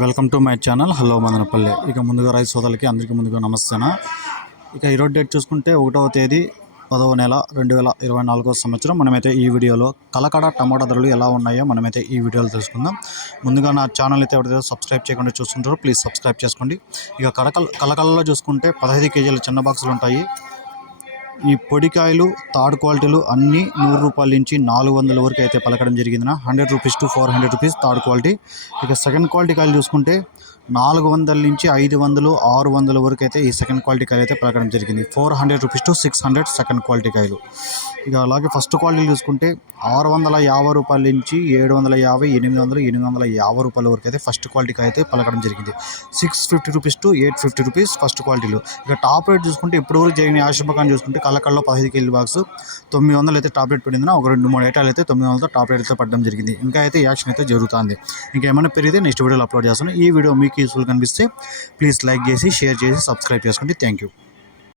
Welcome to my channel. Hello Madanapalle. ఇక ముందుగా రైతు సోదరులకి అందరికీ ముందుగా నమస్తేనా ఇక ఈరోజు డేట్ చూసుకుంటే ఒకటవ తేదీ పదవ నెల రెండు వేల ఇరవై నాలుగో సంవత్సరం. మనమైతే ఈ వీడియోలో కలకడ టమాటా ధరలు ఎలా ఉన్నాయో మనమైతే ఈ వీడియోలో తెలుసుకుందాం. ముందుగా నా ఛానల్ అయితే ఎవరైతే సబ్స్క్రైబ్ చేయకుండా చూస్తుంటారో ప్లీజ్ సబ్స్క్రైబ్ చేసుకోండి. ఇక కడకల్ కలకలలో చూసుకుంటే పదహైదు కేజీల చిన్న బాక్సులు ఉంటాయి. ఈ పొడికాయలు థర్డ్ క్వాలిటీలు అన్నీ నూరు రూపాయల నుంచి నాలుగు వందల వరకు అయితే పలకడం జరిగింది hundred rupees to four hundred rupees third quality. ఇక సెకండ్ క్వాలిటీ కాయలు చూసుకుంటే నాలుగు వందల నుంచి ఐదు వందలు ఆరు వందల వరకు అయితే ఈ సెకండ్ క్వాలిటీ కాయలు అయితే పలకడం జరిగింది. Four hundred rupees to six hundred second quality కాయలు. ఇక అలాగే ఫస్ట్ క్వాలిటీ చూసుకుంటే ఆరు వందల యాభై రూపాయల నుంచి ఏడు వందల యాభై ఎనిమిది వందలు ఎనిమిది వందల యాభై రూపాయల వరకు అయితే ఫస్ట్ క్వాలిటీ కాయ అయితే పలకడం జరిగింది. Six fifty rupees to eight fifty rupees first క్వాలిటీలు. ఇక టాప్ రేట్ చూసుకుంటే ఇప్పుడు వరకు జరిగిన ఆశంపకాన్ని చూసుకుంటే కళ్ళకల్లో పదహైదు కేజీ బాక్స్ తొమ్మిది వందలు అయితే టాబ్లెట్ రేట్ ఒక రెండు మూడు ఐటాలు అయితే తొమ్మిది వందలతో టాబ్లెట్ అయితే పడడం జరిగింది. ఇంకా అయితే యాక్షన్ అయితే జరుగుతుంది. ఇంకా ఏమైనా పెరిగితే నెక్స్ట్ వీడియోలో అప్లోడ్ చేస్తాను. ఈ వీడియో మీకు యూస్ఫుల్ కనిపిస్తే ప్లీజ్ లైక్ చేసి షేర్ చేసి సబ్స్క్రైబ్ చేసుకోండి. Thank you